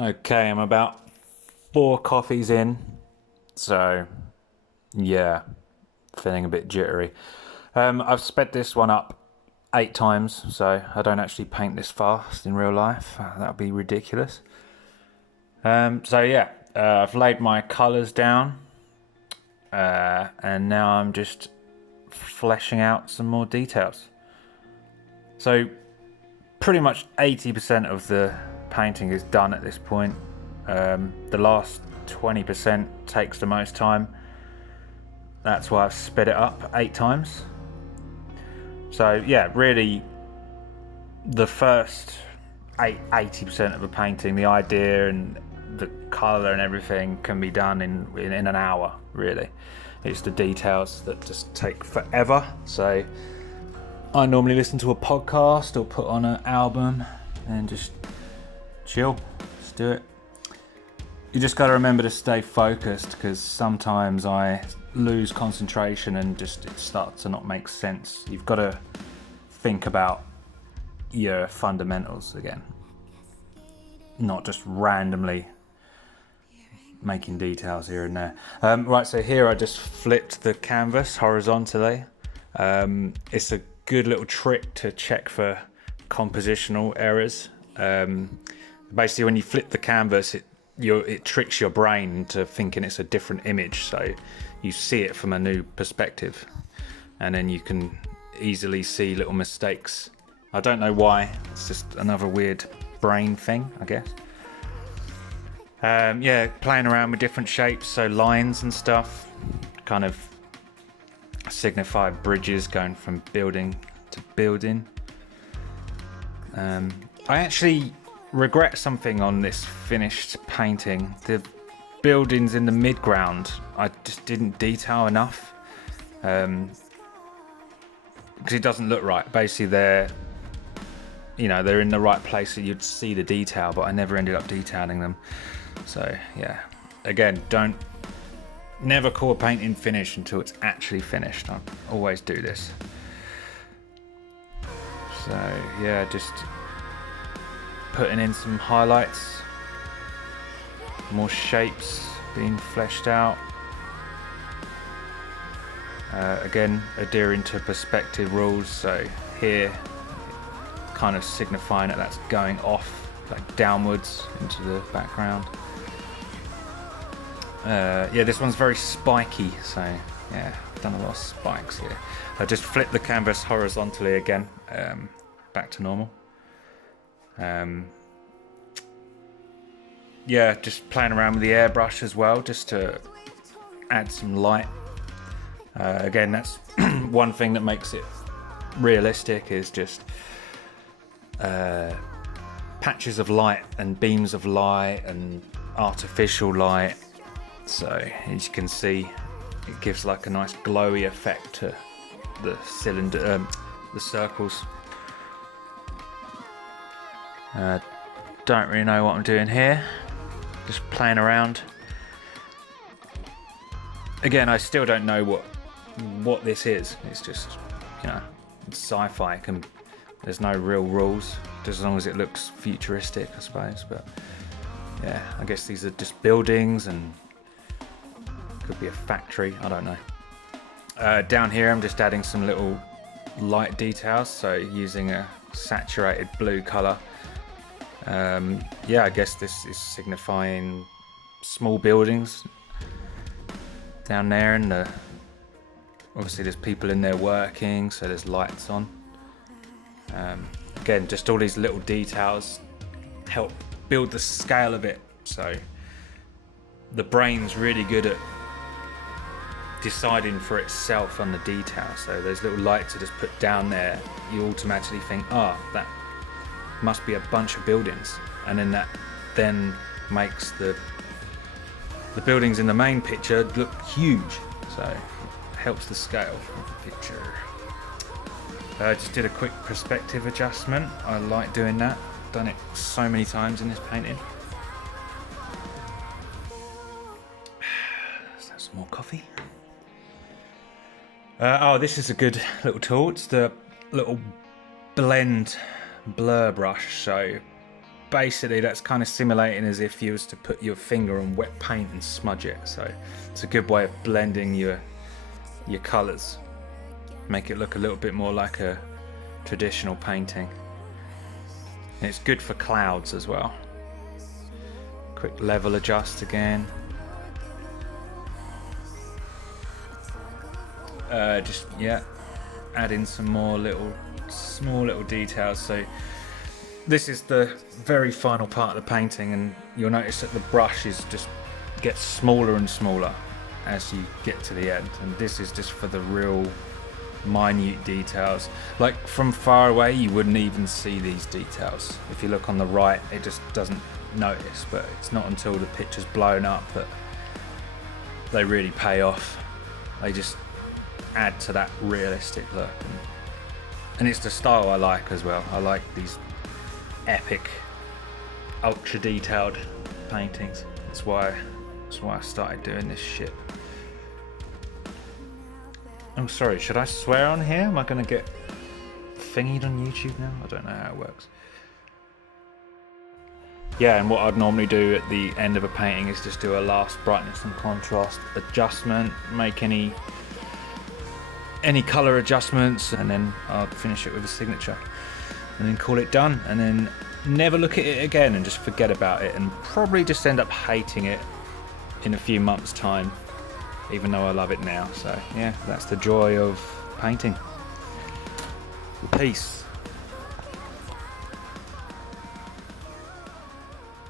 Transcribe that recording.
Okay, I'm about 4 coffees in, so yeah, feeling a bit jittery. I've sped this one up 8 times, so I don't actually paint this fast in real life. That would be ridiculous. So yeah, I've laid my colours down, and now I'm just fleshing out some more details. So pretty much 80% of the painting is done at this point. The last 20% takes the most time. That's why I've sped it up 8 times. So yeah, really the first 80% of a painting, the idea and the colour and everything can be done in an hour, really. It's the details that just take forever. So I normally listen to a podcast or put on an album and just chill, just do it. You just got to remember to stay focused, because sometimes I lose concentration and just it starts to not make sense. You've got to think about your fundamentals again, not just randomly making details here and there. Right, so here I just flipped the canvas horizontally. It's a good little trick to check for compositional errors. Basically, when you flip the canvas, it tricks your brain into thinking it's a different image, so you see it from a new perspective, and then you can easily see little mistakes. I don't know why, it's just another weird brain thing, I guess. Yeah, playing around with different shapes, so lines and stuff kind of signify bridges going from building to building. I actually regret something on this finished painting. The buildings in the midground, I just didn't detail enough, because it doesn't look right. Basically they're in the right place so you'd see the detail, but I never ended up detailing them. So yeah, again, never call a painting finished until it's actually finished. I always do this. So yeah, just putting in some highlights, more shapes being fleshed out. Again, adhering to perspective rules. So here, kind of signifying that that's going off, like downwards into the background. Yeah, this one's very spiky, so yeah, I've done a lot of spikes here. I just flipped the canvas horizontally again, back to normal. Yeah, just playing around with the airbrush as well, just to add some light. Again, that's one thing that makes it realistic, is just patches of light and beams of light and artificial light. So as you can see, it gives like a nice glowy effect to the cylinder, the circles. Don't really know what I'm doing here, just playing around. Again, I still don't know what this is. It's just, it's sci-fi. There's no real rules, just as long as it looks futuristic, I suppose. But yeah, I guess these are just buildings, and could be a factory, I don't know. Down here I'm just adding some little light details, so using a saturated blue colour. Yeah, I guess this is signifying small buildings down there, and obviously there's people in there working, so there's lights on. Again, just all these little details help build the scale of it, so the brain's really good at deciding for itself on the detail. So there's little lights are just put down there, you automatically think, that must be a bunch of buildings, and then that then makes the buildings in the main picture look huge, so it helps the scale of the picture. Just did a quick perspective adjustment. I like doing that, done it so many times in this painting. Let's have some more coffee. This is a good little tool. It's the little blur brush. So basically that's kind of simulating as if you was to put your finger on wet paint and smudge it. So it's a good way of blending your colours, make it look a little bit more like a traditional painting. And it's good for clouds as well. Quick level adjust again. Just add in some more small little details. So this is the very final part of the painting, and you'll notice that the brush gets smaller and smaller as you get to the end, and this is just for the real minute details. Like from far away you wouldn't even see these details. If you look on the right, it just doesn't notice, but it's not until the picture's blown up that they really pay off. They just add to that realistic look, and it's the style I like as well. I like these epic, ultra detailed paintings. That's why I started doing this shit. I'm sorry, should I swear on here? Am I gonna get thingied on YouTube now? I don't know how it works. Yeah, and what I'd normally do at the end of a painting is just do a last brightness and contrast adjustment, make any color adjustments, and then I'll finish it with a signature and then call it done, and then never look at it again and just forget about it, and probably just end up hating it in a few months' time, even though I love it now. So yeah, that's the joy of painting. Peace.